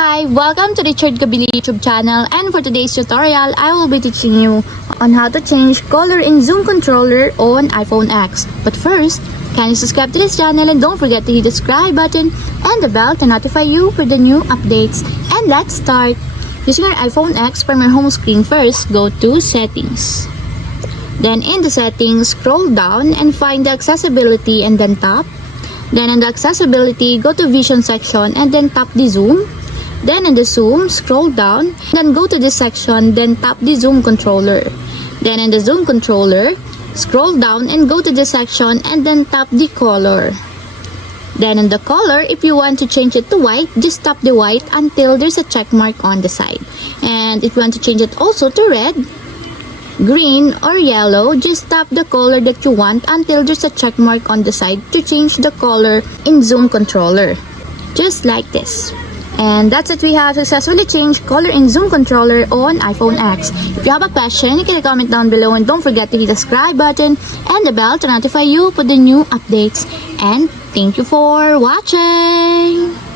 Hi, welcome to Richard Gabili YouTube channel, and for today's tutorial, I will be teaching you on how to change color in zoom controller on iPhone X. But first, can you subscribe to this channel and don't forget to hit the subscribe button and the bell to notify you for the new updates. And let's start. Using your iPhone X from your home screen, first go to Settings. Then in the Settings, scroll down and find the Accessibility and then tap. Then in the Accessibility, go to Vision section and then tap the Zoom. Then in the Zoom, scroll down, then go to this section, then tap the Zoom controller. Then in the Zoom controller, scroll down and go to this section and then tap the color. Then in the color, if you want to change it to white, just tap the white until there's a check mark on the side. And if you want to change it also to red, green, or yellow, just tap the color that you want until there's a check mark on the side to change the color in Zoom controller. Just like this. And that's it, we have successfully changed color in Zoom controller on iPhone X. If you have a question, you can comment down below and don't forget to hit the subscribe button and the bell to notify you for the new updates. And thank you for watching!